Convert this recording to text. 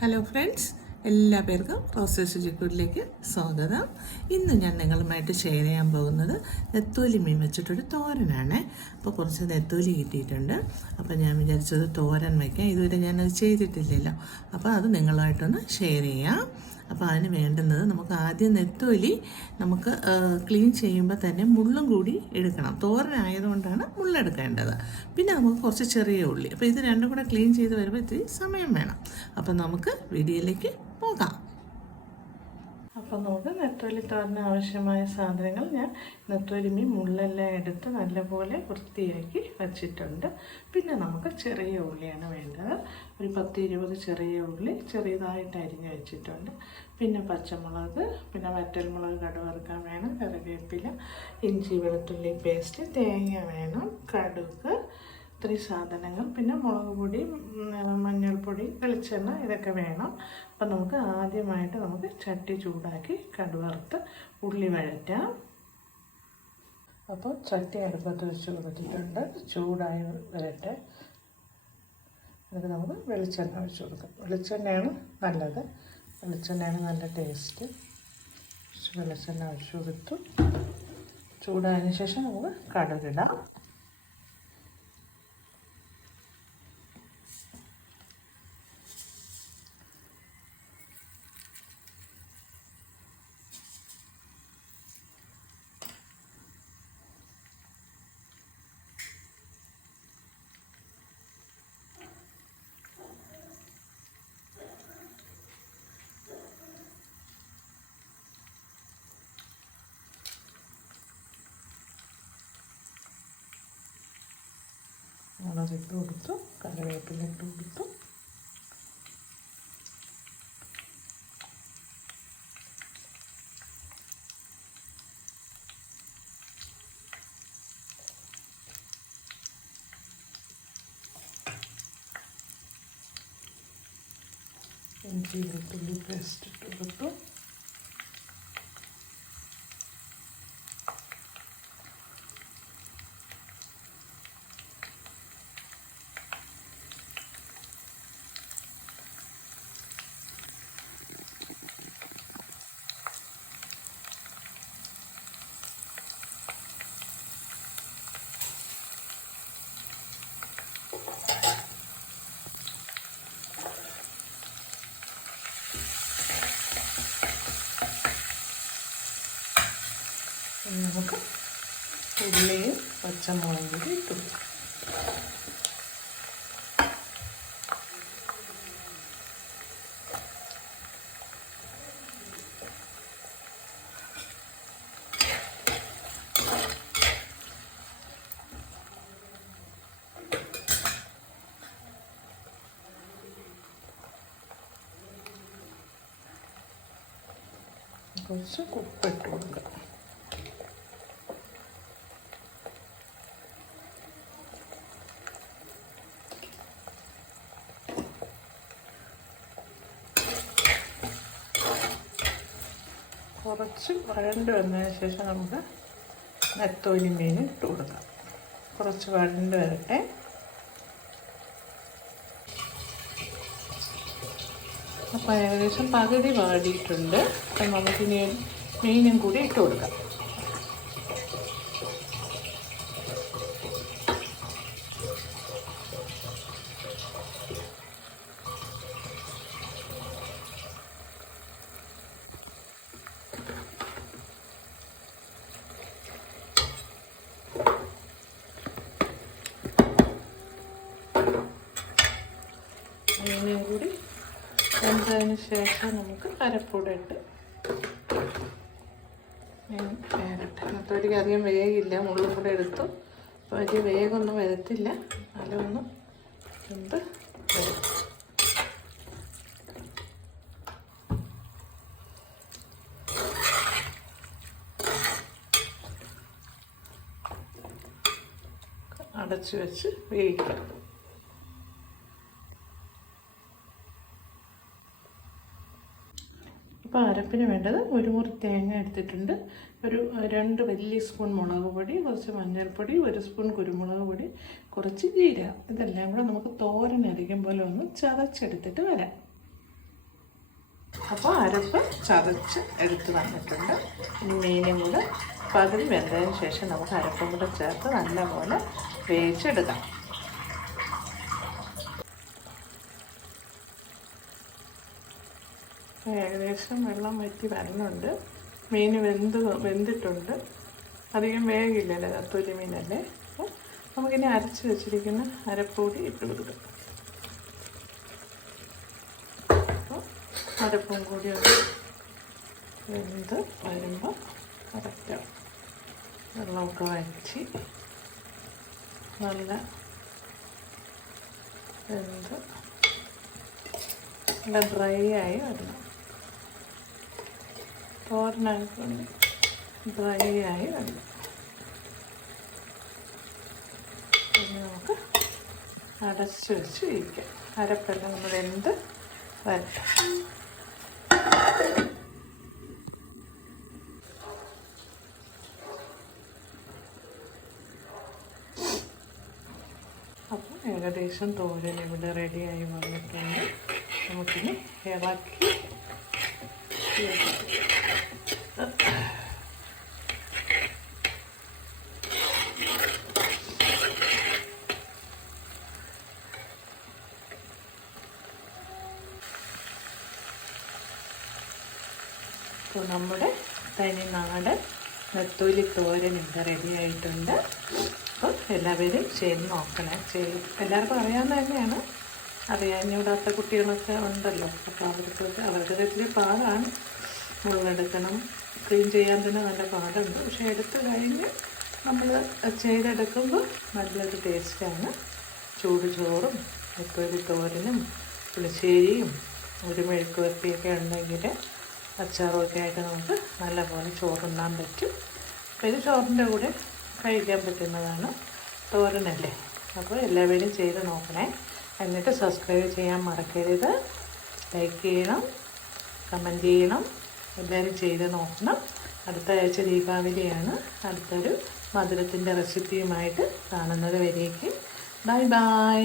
Hello friends, എല്ലാ പേർക്കും roses ചിക്കൂരിലേക്ക് സ്വാഗതം. ഇന്ന് ഞാൻ നിങ്ങളുമായിട്ട് ഷെയർ ചെയ്യാൻ പോകുന്നത് നെത്തോലി മീൻ വെച്ചിട്ടൊരു തോരനാണ്. അപ്പോൾ കുറച്ച് നെത്തോലി കിട്ടിയിട്ടുണ്ട്. അപ്പോൾ ഞാൻ വിചാരിച്ചത് തോരൻ വയ്ക്കാം. ഇതുവരെ ഞാനത് ചെയ്തിട്ടില്ലല്ലോ. അപ്പോൾ അത് നിങ്ങളുമായിട്ടൊന്ന് ഷെയർ ചെയ്യാം. അപ്പോൾ അതിന് വേണ്ടുന്നത് നമുക്ക് ആദ്യം നെത്തോലി നമുക്ക് ക്ലീൻ ചെയ്യുമ്പോൾ തന്നെ മുള്ളും കൂടി എടുക്കണം. തോരനായതുകൊണ്ടാണ് മുള്ളെടുക്കേണ്ടത്. പിന്നെ നമുക്ക് കുറച്ച് ചെറിയ ഉള്ളി. അപ്പോൾ ഇത് രണ്ടും കൂടെ ക്ലീൻ ചെയ്ത് വരുമ്പോൾ ഇത്തിരി സമയം വേണം. അപ്പോൾ നമുക്ക് വീഡിയോയിലേക്ക് പോകാം. അപ്പോൾ നമുക്ക് നെത്തോലി തോരന് ആവശ്യമായ സാധനങ്ങൾ ഞാൻ നെത്തോലി മീൻ മുള്ളെല്ലാം എടുത്ത് നല്ലപോലെ വൃത്തിയാക്കി വച്ചിട്ടുണ്ട്. പിന്നെ നമുക്ക് ചെറിയ ഉള്ളിയാണ് വേണ്ടത്. ഒരു 10-20 ചെറിയ ഉള്ളി ചെറിയതായിട്ട് അരിഞ്ഞ് വെച്ചിട്ടുണ്ട്. പിന്നെ പച്ചമുളക്, പിന്നെ വറ്റൽമുളക് കടുക് വറുക്കാൻ വേണം, കറിവേപ്പില, ഇഞ്ചി വെളുത്തുള്ളി പേസ്റ്റ്, തേങ്ങ വേണം, കടുക്, ഇത്രയും സാധനങ്ങൾ. പിന്നെ മുളക് പൊടി, മഞ്ഞൾപ്പൊടി, വെളിച്ചെണ്ണ ഇതൊക്കെ വേണം. അപ്പം നമുക്ക് ആദ്യമായിട്ട് നമുക്ക് ചട്ടി ചൂടാക്കി കടുക് വറുത്ത് ഉള്ളി വഴറ്റാം. അപ്പോൾ ചട്ടി അടുപ്പത്ത് വെച്ച് കൊടുത്തിട്ടുണ്ട്, ചൂടായി വരട്ടെ. എന്നിട്ട് നമുക്ക് വെളിച്ചെണ്ണ ഒഴിച്ച് കൊടുക്കാം. വെളിച്ചെണ്ണയാണ് നല്ലത്, വെളിച്ചെണ്ണയാണ് നല്ല ടേസ്റ്റ്. വെളിച്ചെണ്ണ ഒഴിച്ച് കൊടുത്തു. ചൂടായതിന് ശേഷം നമുക്ക് കടുകിടാം. മുളകിട്ട് കൊടുത്തു, കറിവേപ്പില ഇട്ട് കൊടുത്തു. ഇഞ്ചി വെളുത്തുള്ളി പേസ്റ്റ് ഇട്ട് കൊടുത്തു. നമുക്ക് ഉള്ളിയും പച്ചമുളകും കൂടി ഇട്ടു. കുറച്ച് ഉപ്പിട്ട് കൊടുക്കാം. കുറച്ച് വഴണ്ട് വന്നതിന് ശേഷം നമുക്ക് നെത്തോലി മീൻ ഇട്ട് കൊടുക്കാം. കുറച്ച് വഴണ്ട് വരട്ടെ. അപ്പോൾ ഏകദേശം പകുതി വാടിയിട്ടുണ്ട്. അപ്പം നമുക്കിനി മീനും കൂടി ഇട്ട് കൊടുക്കാം. മീനും കൂടി വെന്തതിന് ശേഷം നമുക്ക് അരപ്പൂടെ ഇട്ട് വേറട്ടെ. നെത്തോലിക്ക് അധികം വേഗമില്ല, മുള്ളും കൂടെ എടുത്തു. അപ്പോൾ വലിയ വേഗമൊന്നും വരത്തില്ല, നല്ലൊന്നും വെന്ത് വരും. അടച്ച് വെച്ച് വേവിക്കാം. അപ്പോൾ അരപ്പിന് വേണ്ടത് ഒരു മുറി തേങ്ങ എടുത്തിട്ടുണ്ട്, ഒരു 2 വലിയ സ്പൂൺ മുളക് പൊടി, കുറച്ച് മഞ്ഞൾപ്പൊടി, 1 സ്പൂൺ കുരുമുളക് പൊടി, കുറച്ച് ജീരകം. ഇതെല്ലാം കൂടെ നമുക്ക് തോരൻ അരിക്കും പോലെ ഒന്ന് ചതച്ചെടുത്തിട്ട് വരാം. അപ്പോൾ അരപ്പ് ചതച്ച് എടുത്ത് വന്നിട്ടുണ്ട്. ഇനി മീനും കൂടെ പകുതി വെന്തതിന് ശേഷം നമുക്ക് അരപ്പും കൂടെ ചേർത്ത് നല്ലപോലെ വേവിച്ചെടുക്കാം. ഏകദേശം വെള്ളം വറ്റി വരുന്നുണ്ട്. മീൻ വെന്തിട്ടുണ്ട്. അധികം വേഗമില്ലല്ലേ, നെത്തോലി മീനല്ലേ. അപ്പോൾ നമുക്കിനി അരച്ച് വെച്ചിരിക്കുന്ന അരപ്പൊടി ഇട്ട് കൊടുക്കാം. അപ്പോൾ അരപ്പും കൂടി ഒന്ന് വെന്ത് വരുമ്പോൾ കറക്റ്റാവും. വെള്ളമൊക്കെ വറ്റി നല്ല വെന്ത് നല്ല ഡ്രൈ ആയി വരണം. തോരനായിക്കൊണ്ട് ഡ്രൈ ആയി വരണം. പിന്നെ നമുക്ക് അടച്ച് വെച്ച് ഇരിക്കാം. അരപ്പെല്ലാം നമ്മൾ വെന്ത് വരട്ടെ. അപ്പോൾ ഏകദേശം തോരൻ ഇവിടെ റെഡിയായി വന്നിട്ടുണ്ട്. നമുക്കിനി ഇളക്കി അപ്പോൾ നമ്മുടെ തനി നാടൻ നെത്തോലി തോരൻ ഇവിടെ റെഡി ആയിട്ടുണ്ട്. അപ്പോൾ എല്ലാവരും ചെയ്ത് നോക്കണേ. എല്ലാവർക്കും അറിയാവുന്ന തന്നെയാണ്. അറിയാഞ്ഞൂടാത്ത കുട്ടികളൊക്കെ ഉണ്ടല്ലോ. അപ്പോൾ അവർക്ക് ഇത്തിരി പാടാണ്. മുളകെടുക്കണം, ക്ലീൻ ചെയ്യാൻ തന്നെ നല്ല പാടുണ്ട്. പക്ഷേ എടുത്ത് കഴിഞ്ഞ് നമ്മൾ ചെയ്തെടുക്കുമ്പോൾ നല്ലൊരു ടേസ്റ്റാണ്. ചൂട് ചോറും നെത്തോലി തോരനും പുളിശ്ശേരിയും ഒരു മെഴുക്ക് വരട്ടിയൊക്കെ ഉണ്ടെങ്കിൽ അച്ചാറുമൊക്കെ ആയിട്ട് നമുക്ക് നല്ലപോലെ ചോറുണ്ണാൻ പറ്റും. ഇത് ചോറിൻ്റെ കൂടെ കഴിക്കാൻ പറ്റുന്നതാണ്. തോരനല്ലേ. അപ്പോൾ എല്ലാവരും ചെയ്ത് നോക്കണേ. എന്നിട്ട് സബ്സ്ക്രൈബ് ചെയ്യാൻ മറക്കരുത്. ലൈക്ക് ചെയ്യണം, കമൻറ്റ് ചെയ്യണം. എല്ലാവരും ചെയ്ത് നോക്കണം. അടുത്ത ആഴ്ച ദീപാവലിയാണ്. അടുത്തൊരു മധുരത്തിൻ്റെ റെസിപ്പിയുമായിട്ട് കാണുന്നത് വരേക്കും ബൈ ബൈ.